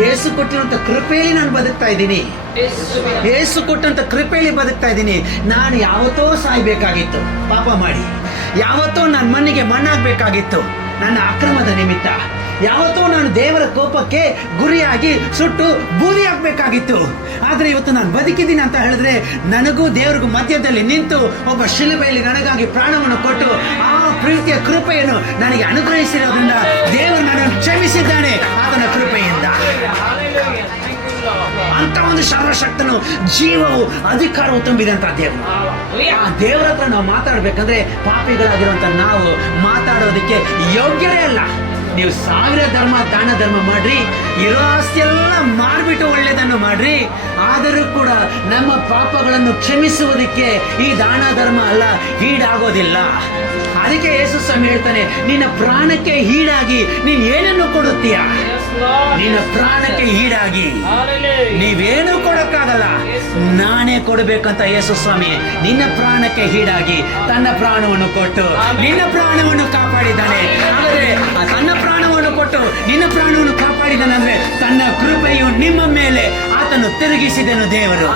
ಏಸು ಕೊಟ್ಟಿರುವಂತ ಕೃಪೆಯಲ್ಲಿ ನಾನು ಬದುಕ್ತಾ ಇದ್ದೀನಿ. ಏಸು ಕೊಟ್ಟಂತ ಕೃಪೆಯಲ್ಲಿ ಬದುಕ್ತಾ ಇದ್ದೀನಿ. ನಾನು ಯಾವತ್ತೋ ಸಾಯ್ಬೇಕಾಗಿತ್ತು. ಪಾಪ ಮಾಡಿ. ಯಾವತ್ತೋ ನನ್ನ ಮಣ್ಣಿಗೆ ಮಣ್ಣಾಗಬೇಕಾಗಿತ್ತು. ನನ್ನ ಅಕ್ರಮದ ನಿಮಿತ್ತ. ಯಾವತ್ತೋ ನಾನು ದೇವರ ಕೋಪಕ್ಕೆ ಗುರಿಯಾಗಿ ಸುಟ್ಟು ಬೂದಿ ಹಾಕ್ಬೇಕಾಗಿತ್ತು. ಆದ್ರೆ ಇವತ್ತು ನಾನು ಬದುಕಿದ್ದೀನಿ ಅಂತ ಹೇಳಿದ್ರೆ ನನಗೂ ದೇವರಿಗೂ ಮಧ್ಯದಲ್ಲಿ ನಿಂತು ಒಬ್ಬ ಶಿಲುಬೆಯಲ್ಲಿ ನನಗಾಗಿ ಪ್ರಾಣವನ್ನು ಕೊಟ್ಟು ಆ ಪ್ರೀತಿಯ ಕೃಪೆಯನ್ನು ನನಗೆ ಅನುಗ್ರಹಿಸಿರೋದ್ರಿಂದ ದೇವರು ನನ್ನನ್ನು ಕ್ಷಮಿಸಿದ್ದಾನೆ ಅಂತ ಒಂದು ಸರ್ವಶಕ್ತನು ಜೀವವು ಅಧಿಕಾರವು ತುಂಬಿದಂತ ದೇವರು. ಆ ದೇವರ ಹತ್ರ ನಾವು ಮಾತಾಡ್ಬೇಕಂದ್ರೆ ಪಾಪಿಗಳಾಗಿರುವಂತ ನಾವು ಮಾತಾಡೋದಕ್ಕೆ ಯೋಗ್ಯರೇ ಅಲ್ಲ. ನೀವು ಸಾವಿರ ಧರ್ಮ ದಾನ ಧರ್ಮ ಮಾಡ್ರಿ ಇರೋ ಆಸ್ತಿಯೆಲ್ಲ ಮಾರ್ಬಿಟ್ಟು ಒಳ್ಳೇದನ್ನು ಮಾಡ್ರಿ. ಆದರೂ ಕೂಡ ನಮ್ಮ ಪಾಪಗಳನ್ನು ಕ್ಷಮಿಸುವುದಕ್ಕೆ ಈ ದಾನ ಧರ್ಮ ಅಲ್ಲ ಈಡಾಗೋದಿಲ್ಲ ಅದಕ್ಕೆ ಯೇಸು ಸ್ವಾಮಿ ಹೇಳ್ತಾನೆ ನಿನ್ನ ಪ್ರಾಣಕ್ಕೆ ಈಡಾಗಿ ನೀನ್ ಏನನ್ನು ಕೊಡುತ್ತೀಯ? ನಿನ್ನ ಪ್ರಾಣಕ್ಕೆ ಈಡಾಗಿ. ನೀವೇನು ಕೊಡಕ್ಕಾಗಲ್ಲ. ನಾನೇ ಕೊಡಬೇಕಂತ ಯೇಸು ಸ್ವಾಮಿ ನಿನ್ನ ಪ್ರಾಣಕ್ಕೆ ಹೀಡಾಗಿ ತನ್ನ ಪ್ರಾಣವನ್ನು ಕೊಟ್ಟು ನಿನ್ನ ಪ್ರಾಣವನ್ನು ಕಾಪಾಡಿದ್ದಾನೆ. ಆದರೆ ಆ ತನ್ನ ಪ್ರಾಣವನ್ನು ಕೊಟ್ಟು ನಿನ್ನ ಪ್ರಾಣವನ್ನು ಕಾಪಾಡಿದ್ದಾನೆ ಅಂದ್ರೆ ತನ್ನ ಕೃಪೆಯು ನಿಮ್ಮ ಮೇಲೆ ಆತನು ತಿರುಗಿಸಿದನು ದೇವರು.